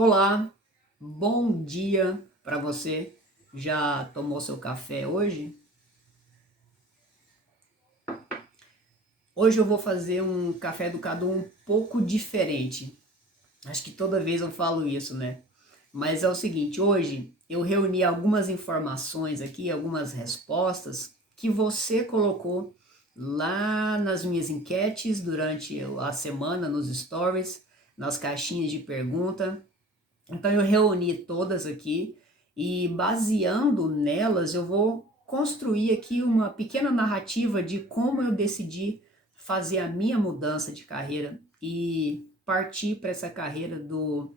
Olá, bom dia para você. Já tomou seu café hoje? Hoje eu vou fazer um café educador um pouco diferente. Acho que toda vez eu falo isso, né? Mas é o seguinte, hoje eu reuni algumas informações aqui, algumas respostas que você colocou lá nas minhas enquetes durante a semana, nos stories, nas caixinhas de pergunta. Então eu reuni todas aqui e baseando nelas eu vou construir aqui uma pequena narrativa de como eu decidi fazer a minha mudança de carreira e partir para essa carreira do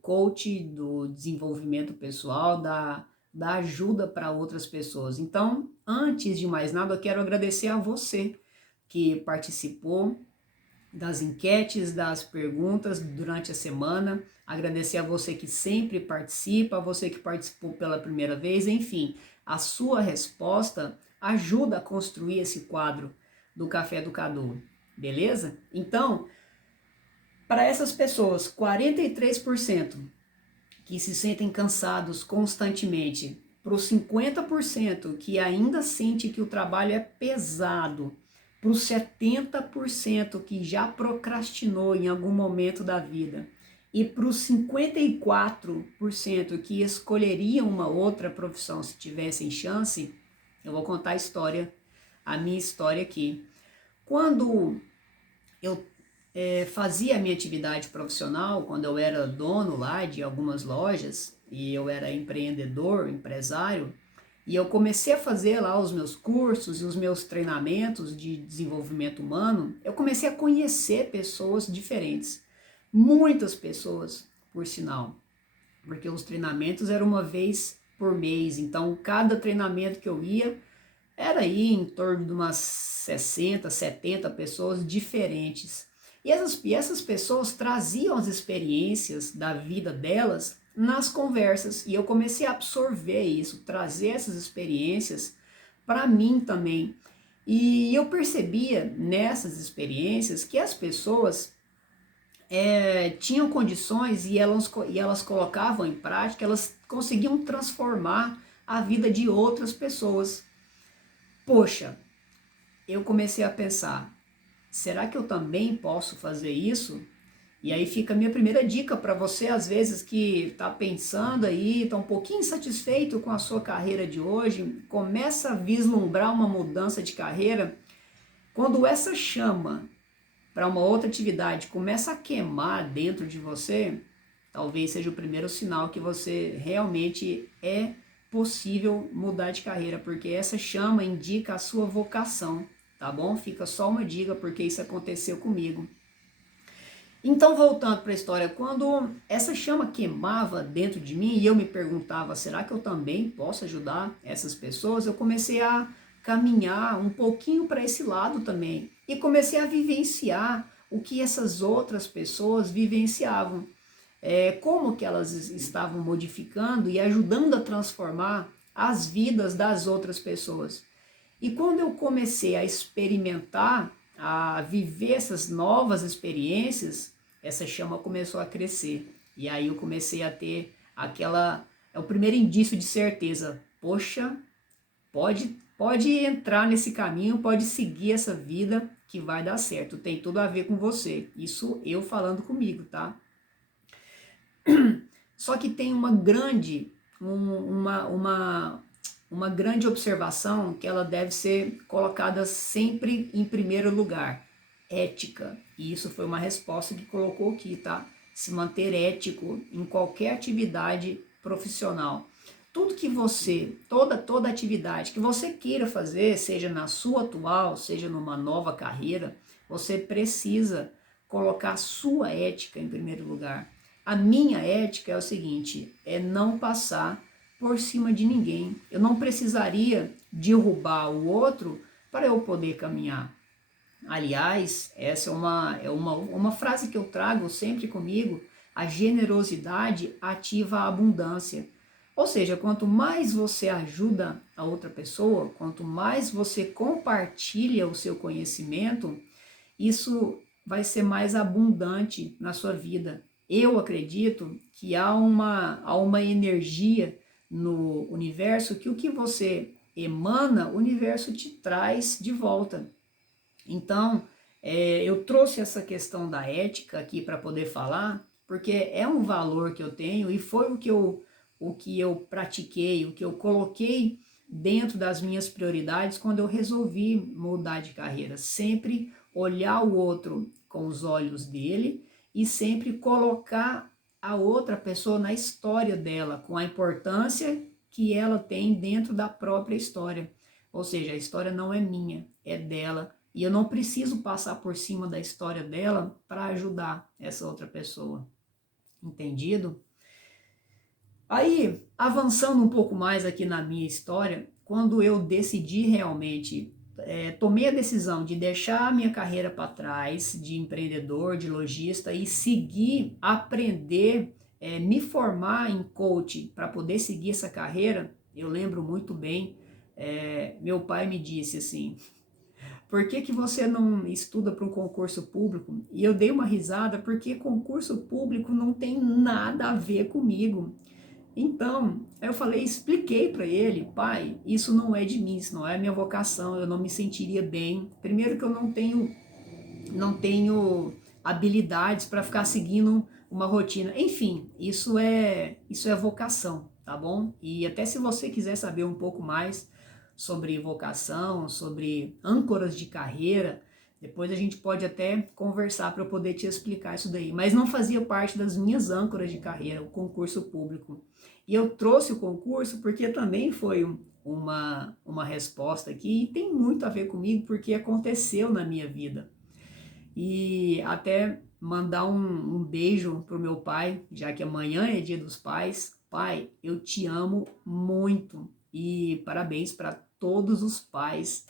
coach, do desenvolvimento pessoal, da ajuda para outras pessoas. Então, antes de mais nada, eu quero agradecer a você que participou das enquetes, das perguntas durante a semana. Agradecer a você que sempre participa, a você que participou pela primeira vez, enfim, a sua resposta ajuda a construir esse quadro do Café Educador, beleza? Então, para essas pessoas, 43% que se sentem cansados constantemente, para os 50% que ainda sente que o trabalho é pesado, para os 70% que já procrastinou em algum momento da vida, e para os 54% que escolheriam uma outra profissão se tivessem chance, eu vou contar a minha história aqui. Quando eu fazia a minha atividade profissional, quando eu era dono lá de algumas lojas e eu era empreendedor, empresário, e eu comecei a fazer lá os meus cursos e os meus treinamentos de desenvolvimento humano, eu comecei a conhecer pessoas diferentes, muitas pessoas, por sinal, porque os treinamentos eram uma vez por mês, então cada treinamento que eu ia era aí em torno de umas 60, 70 pessoas diferentes. E essas pessoas traziam as experiências da vida delas nas conversas. E eu comecei a absorver isso, trazer essas experiências para mim também. E eu percebia nessas experiências que as pessoas tinham condições e elas colocavam em prática, elas conseguiam transformar a vida de outras pessoas. Poxa, eu comecei a pensar, será que eu também posso fazer isso? E aí fica a minha primeira dica para você, às vezes, que está pensando aí, está um pouquinho insatisfeito com a sua carreira de hoje, começa a vislumbrar uma mudança de carreira. Quando essa chama para uma outra atividade começa a queimar dentro de você, talvez seja o primeiro sinal que você realmente é possível mudar de carreira, porque essa chama indica a sua vocação, tá bom? Fica só uma dica, porque isso aconteceu comigo. Então, voltando para a história, quando essa chama queimava dentro de mim e eu me perguntava, será que eu também posso ajudar essas pessoas? Eu comecei a caminhar um pouquinho para esse lado também e comecei a vivenciar o que essas outras pessoas vivenciavam, como que elas estavam modificando e ajudando a transformar as vidas das outras pessoas. E quando eu comecei a experimentar, a viver essas novas experiências, essa chama começou a crescer. E aí eu comecei a ter é o primeiro indício de certeza. Poxa, pode entrar nesse caminho, pode seguir essa vida que vai dar certo. Tem tudo a ver com você. Isso eu falando comigo, tá? Só que tem uma grande observação que ela deve ser colocada sempre em primeiro lugar: ética. E isso foi uma resposta que colocou aqui, tá? Se manter ético em qualquer atividade profissional. Tudo que você, toda atividade que você queira fazer, seja na sua atual, seja numa nova carreira, você precisa colocar a sua ética em primeiro lugar. A minha ética é o seguinte, é não passar por cima de ninguém. Eu não precisaria derrubar o outro para eu poder caminhar. Aliás, essa é uma frase que eu trago sempre comigo: a generosidade ativa a abundância. Ou seja, quanto mais você ajuda a outra pessoa, quanto mais você compartilha o seu conhecimento, isso vai ser mais abundante na sua vida. eu acredito que há uma energia no universo que o que você emana, o universo te traz de volta. Então, eu trouxe essa questão da ética aqui para poder falar, porque é um valor que eu tenho e foi o que eu pratiquei, o que eu coloquei dentro das minhas prioridades quando eu resolvi mudar de carreira. Sempre olhar o outro com os olhos dele e sempre colocar a outra pessoa na história dela, com a importância que ela tem dentro da própria história. Ou seja, a história não é minha, é dela. E eu não preciso passar por cima da história dela para ajudar essa outra pessoa. Entendido? Aí, avançando um pouco mais aqui na minha história, quando eu decidi realmente, tomei a decisão de deixar a minha carreira para trás, de empreendedor, de lojista, e seguir, aprender, me formar em coach para poder seguir essa carreira, eu lembro muito bem, meu pai me disse assim, por que que você não estuda para um concurso público? E eu dei uma risada, porque concurso público não tem nada a ver comigo. Então, eu falei, expliquei para ele, pai, isso não é de mim, isso não é minha vocação, eu não me sentiria bem. Primeiro que eu não tenho habilidades para ficar seguindo uma rotina. Enfim, isso é vocação, tá bom? E até se você quiser saber um pouco mais sobre vocação, sobre âncoras de carreira, depois a gente pode até conversar para eu poder te explicar isso daí. Mas não fazia parte das minhas âncoras de carreira, o concurso público. E eu trouxe o concurso porque também foi uma resposta aqui e tem muito a ver comigo porque aconteceu na minha vida. E até mandar um beijo pro meu pai, já que amanhã é Dia dos Pais. Pai, eu te amo muito e parabéns para todos os pais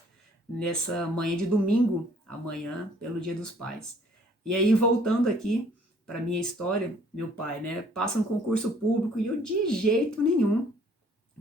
nessa manhã de domingo, amanhã, pelo Dia dos Pais. E aí, voltando aqui para minha história, meu pai, né, passa um concurso público e eu de jeito nenhum.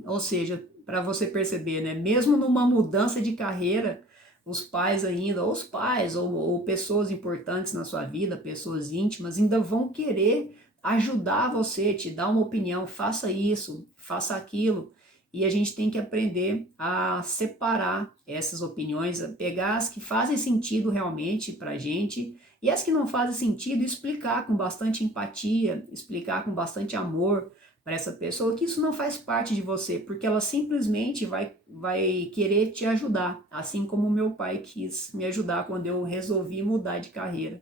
Ou seja, para você perceber, né, mesmo numa mudança de carreira, os pais ainda, ou os pais, ou pessoas importantes na sua vida, pessoas íntimas, ainda vão querer ajudar você, te dar uma opinião, faça isso, faça aquilo. E a gente tem que aprender a separar essas opiniões, a pegar as que fazem sentido realmente pra gente e as que não fazem sentido, explicar com bastante empatia, explicar com bastante amor para essa pessoa que isso não faz parte de você, porque ela simplesmente vai querer te ajudar, assim como o meu pai quis me ajudar quando eu resolvi mudar de carreira.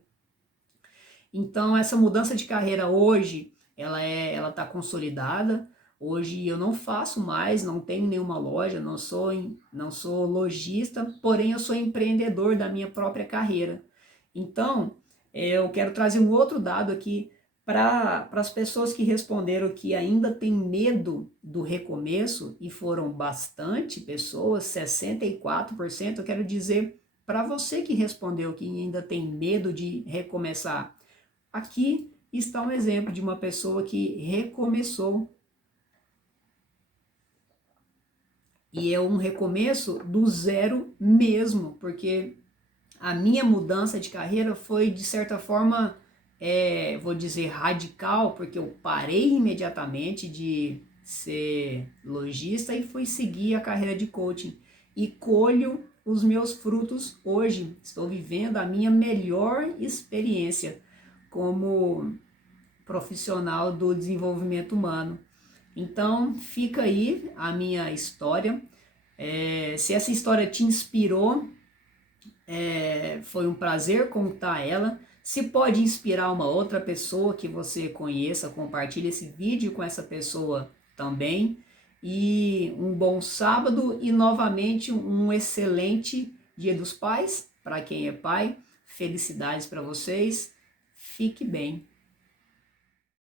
Então, essa mudança de carreira hoje, ela está consolidada. Hoje eu não faço mais, não tenho nenhuma loja, não sou lojista, porém eu sou empreendedor da minha própria carreira. Então, eu quero trazer um outro dado aqui para as pessoas que responderam que ainda tem medo do recomeço, e foram bastante pessoas, 64%. Eu quero dizer para você que respondeu que ainda tem medo de recomeçar. Aqui está um exemplo de uma pessoa que recomeçou. E é um recomeço do zero mesmo, porque a minha mudança de carreira foi, de certa forma, vou dizer radical, porque eu parei imediatamente de ser lojista e fui seguir a carreira de coaching. E colho os meus frutos hoje. Estou vivendo a minha melhor experiência como profissional do desenvolvimento humano. Então, fica aí a minha história. Se essa história te inspirou, foi um prazer contar ela. Se pode inspirar uma outra pessoa que você conheça, compartilhe esse vídeo com essa pessoa também. E um bom sábado e novamente um excelente Dia dos Pais para quem é pai. Felicidades para vocês. Fique bem.